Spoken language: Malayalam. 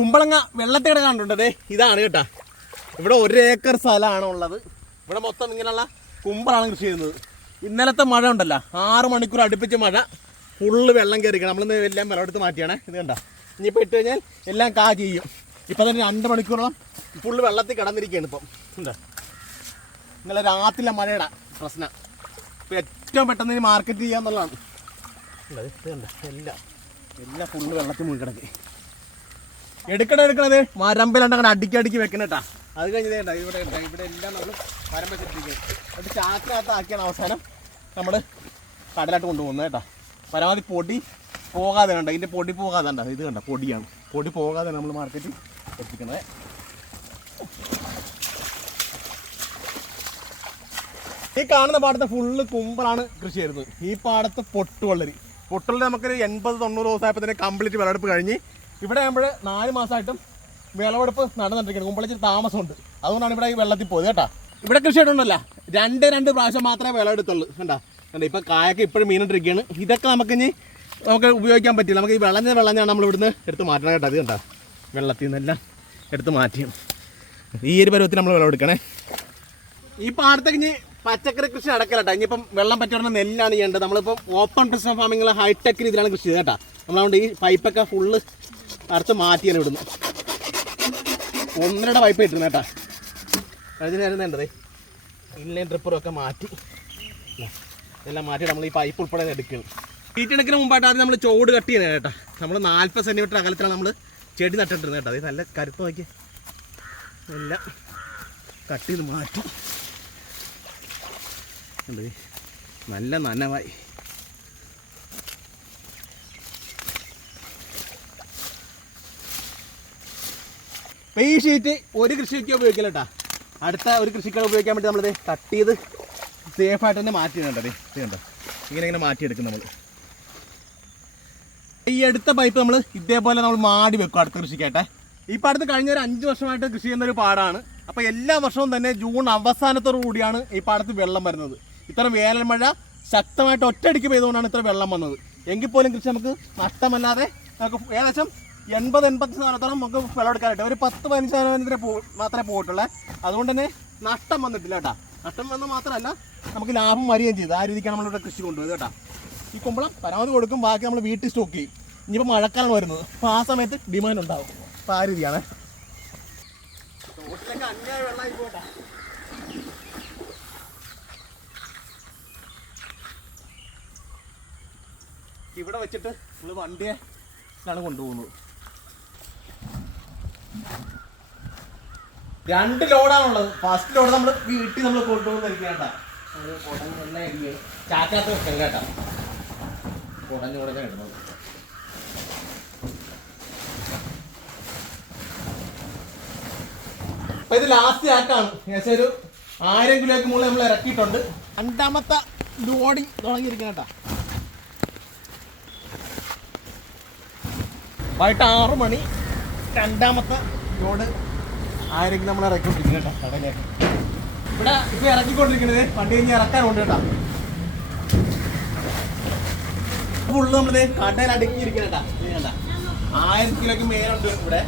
കുമ്പളങ്ങ വെള്ളത്തിൽ കിടക്കാണ്ടുണ്ട് ദേ ഇതാണ് കേട്ടാ. ഇവിടെ ഒരു ഏക്കർ സ്ഥലമാണ് ഉള്ളത്. ഇവിടെ മൊത്തം ഇങ്ങനെയുള്ള കുമ്പളാണ് കൃഷി ചെയ്യുന്നത്. ഇന്നലത്തെ മഴ ഉണ്ടല്ലോ. ആറ് മണിക്കൂർ അടുപ്പിച്ച് മഴ. ഫുള്ള് വെള്ളം കയറിക്കണം നമ്മളിന്ന് എല്ലാം വെള്ളം എടുത്ത് മാറ്റിയാണ്. ഇത് കണ്ട. ഇനിയിപ്പോൾ ഇട്ട് കഴിഞ്ഞാൽ എല്ലാം കാ ചെയ്യും. ഇപ്പം തന്നെ രണ്ട് മണിക്കൂറോളം ഫുള്ള് വെള്ളത്തിൽ കിടന്നിരിക്കുകയാണ് ഇപ്പം. എന്താ ഇന്നലെ രാത്രിയിലെ മഴയുടെ പ്രശ്നം. ഇപ്പം ഏറ്റവും പെട്ടെന്ന് ഇനി മാർക്കറ്റ് ചെയ്യാന്നുള്ളതാണ്? എല്ലാം. എല്ലാം ഫുള്ള് വെള്ളത്തിൽ മുഴുകി കിടക്കി എടുക്കണ എടുക്കണത്? മരമ്പിലുണ്ട് അങ്ങനെ അടുക്കി അടുക്കി വെക്കണട്ടാ കേട്ടാ. അത് കഴിഞ്ഞതേണ്ട ഇവിടെ ഉണ്ട് ഇവിടെ എല്ലാം നമ്മൾ മരം വെച്ചിട്ടിരിക്കുന്നത് അത് ചാക്കിനകത്ത് ആക്കിയാണ് അവസാനം നമ്മൾ കടലായിട്ട് കൊണ്ടുപോകുന്നത് കേട്ടോ. പരമാവധി പൊടി പോകാതെ കണ്ട ഇതിന്റെ പൊടി പോകാതെ കണ്ട ഇത് കണ്ട പൊടിയാണ്. പൊടി പോകാതെ നമ്മൾ മാർക്കറ്റിൽ എത്തിക്കണത്. ഈ കാണുന്ന പാടത്ത് ഫുള്ള് കുമ്പളാണ് കൃഷി ചെയ്യുന്നത് ഈ പാടത്ത് പൊട്ടുവള്ളരി. പൊട്ടുവള്ളരി നമുക്കൊരു എൺപത് തൊണ്ണൂറ് ദിവസമായപ്പോൾ തന്നെ കംപ്ലീറ്റ് വിളവെടുപ്പ് കഴിഞ്ഞ് ഇവിടെ ആകുമ്പോൾ നാല് മാസമായിട്ടും വിളവെടുപ്പ് നടന്നിട്ടിരിക്കുന്നത് കുമ്പളച്ചിരി താമസമുണ്ട്. അതുകൊണ്ടാണ് ഇവിടെ ഈ വെള്ളത്തിൽ പോയത് കേട്ടാ. ഇവിടെ കൃഷി ആയിട്ടുണ്ടല്ല രണ്ട് രണ്ട് പ്രാവശ്യം മാത്രമേ വിളവെടുത്തുള്ളൂ. കണ്ടാ? കണ്ടാ ഇപ്പം കായൊക്കെ ഇപ്പോഴും മീനിട്ടിരിക്കുകയാണ് ഇതൊക്കെ നമുക്ക് ഇനി നമുക്ക് ഉപയോഗിക്കാൻ പറ്റില്ല. നമുക്ക് ഈ വിളഞ്ഞ വെള്ളഞ്ഞാണ് നമ്മൾ ഇവിടുന്ന് എടുത്ത് മാറ്റണം കേട്ടോ. അത് കണ്ടാ? വെള്ളത്തിൽ നിന്നെല്ലാം എടുത്ത് മാറ്റിയും ഈ ഒരു പരുവത്തിൽ നമ്മൾ വിളവെടുക്കണേ. ഈ പാടത്തേക്ക് ഇനി പച്ചക്കറി കൃഷി നടക്കലട്ടാ ഇനിയിപ്പം വെള്ളം പറ്റുന്ന നെല്ലാണ് ചെയ്യേണ്ടത്. നമ്മളിപ്പോൾ ഓപ്പൺ പ്രശ്നം ഫാമിങ്ങിൽ ഹൈടെക് രീതിയിലാണ് കൃഷി ചെയ്തത് കേട്ടാ. നമ്മളതുകൊണ്ട് ഈ പൈപ്പൊക്കെ ഫുള്ള് അറുത്ത് മാറ്റിയാണ് ഇവിടുന്ന്. ഒന്നരയുടെ പൈപ്പ് ഇട്ടിരുന്നു കേട്ടാ. അതിനായിരുന്നു വേണ്ടതേ ഇൻലൈൻ ഡ്രിപ്പറും ഒക്കെ മാറ്റി. എല്ലാം മാറ്റി നമ്മൾ ഈ പൈപ്പ് ഉൾപ്പെടെ എടുക്കുകയാണ്. തീറ്റെടുക്കുന്ന മുമ്പായിട്ട് ആദ്യം നമ്മൾ ചോട് കട്ട് ചെയ്യുന്നത് കേട്ടോ. നമ്മൾ നാൽപ്പത് സെന്റിമീറ്റർ അകലത്തിലാണ് നമ്മൾ ചെടി നട്ടിട്ടിരുന്നത് കേട്ടോ. അത് നല്ല കരുത്ത് നോക്കി എല്ലാം കട്ട് ചെയ്ത് മാറ്റി. നല്ല നനവായി. ഇപ്പൊ ഈ ഷീറ്റ് ഒരു കൃഷിക്ക് ഉപയോഗിക്കില്ല കേട്ടോ അടുത്ത ഒരു കൃഷിക്ക് ഉപയോഗിക്കാൻ വേണ്ടി നമ്മളിത് കട്ട് ചെയ്ത് സേഫ് ആയിട്ട് തന്നെ മാറ്റി കണ്ടത് ഇത് കണ്ടോ? ഇങ്ങനെ ഇങ്ങനെ മാറ്റിയെടുക്കും നമ്മൾ ഈ അടുത്ത പൈപ്പ് നമ്മൾ ഇതേപോലെ നമ്മൾ മാടി വെക്കും അടുത്ത കൃഷിക്കായിട്ട് ഇപ്പം അടുത്ത് കഴിഞ്ഞ ഒരു അഞ്ച് വർഷമായിട്ട് കൃഷി ചെയ്യുന്ന ഒരു പാടാണ്. അപ്പോൾ എല്ലാ വർഷവും തന്നെ ജൂൺ അവസാനത്തോടു കൂടിയാണ് ഈ പാടത്ത് വെള്ളം വരുന്നത്. ഇത്ര വേനൽ മഴ ശക്തമായിട്ട് ഒറ്റയടിക്ക് പെയ്തുകൊണ്ടാണ് ഇത്ര വെള്ളം വന്നത്. എങ്കിൽ പോലും കൃഷി നമുക്ക് നഷ്ടമല്ലാതെ നമുക്ക് ഏകദേശം എൺപത് എൺപത്തി ശതമാനത്തോളം നമുക്ക് വിളവെടുക്കാനായിട്ട് ഒരു പത്ത് പതിനഞ്ച് ശതമാനത്തിന് പോ മാത്രമേ പോയിട്ടുള്ളൂ അതുകൊണ്ട് തന്നെ നഷ്ടം വന്നിട്ടില്ല കേട്ടോ. നഷ്ടം വന്ന മാത്രമല്ല നമുക്ക് ലാഭം വരികയും ചെയ്തു. ആ രീതിക്കാണ് നമ്മളിവിടെ കൃഷി കൊണ്ടുപോയത് കേട്ടോ. ഈ കുമ്പളം പരമാവധി കൊടുക്കും. ബാക്കി നമ്മൾ വീട്ടിൽ സ്റ്റോക്ക് ചെയ്യും. ഇനിയിപ്പോൾ മഴക്കാലം വരുന്നത്. അപ്പോൾ ആ സമയത്ത് ഡിമാൻഡ് ഉണ്ടാവും. അപ്പോൾ ആ രീതിയാണ്. ഇവിടെ വെച്ചിട്ട് നമ്മൾ വണ്ടിയെ കൊണ്ടുപോകുന്നത്. രണ്ട് ലോഡാണുള്ളത്. ഫസ്റ്റ് ലോഡ് നമ്മൾ വീട്ടിൽ നമ്മൾ കൊണ്ടുപോകുന്ന ഇരിക്കേണ്ട ചാറ്റാത്ത ചാക്കകത്ത് വെക്കാം കേട്ടാ. കുടഞ്ഞു കുടഞ്ഞ ഇടുന്നത് അപ്പൊ ഇത് ലാസ്റ്റ് ആക്കാണ് ഏകദേശം ഒരു ആയിരം കിലോയ്ക്ക് മുകളിൽ നമ്മൾ ഇറക്കിയിട്ടുണ്ട്. രണ്ടാമത്തെ ലോഡിങ് തുടങ്ങിയിരിക്കണം കേട്ടാ. വൈകിട്ട് ആറ് മണി. രണ്ടാമത്തെ ലോഡ് ആയിരം കിലോ നമ്മൾ ഇറക്കിക്കൊണ്ടിരിക്കുന്നത് കേട്ടോ കടയിലേക്ക്. ഇവിടെ ഇപ്പൊ ഇറക്കിക്കൊണ്ടിരിക്കുന്നത് വണ്ടി കഴിഞ്ഞ് ഇറക്കാനുണ്ട് കേട്ടോ. ഫുള്ള് നമ്മളിത് കടയിൽ അടുക്കിയിരിക്കണം കേട്ടാ ആയിരം മേലുണ്ട് ഇവിടെ.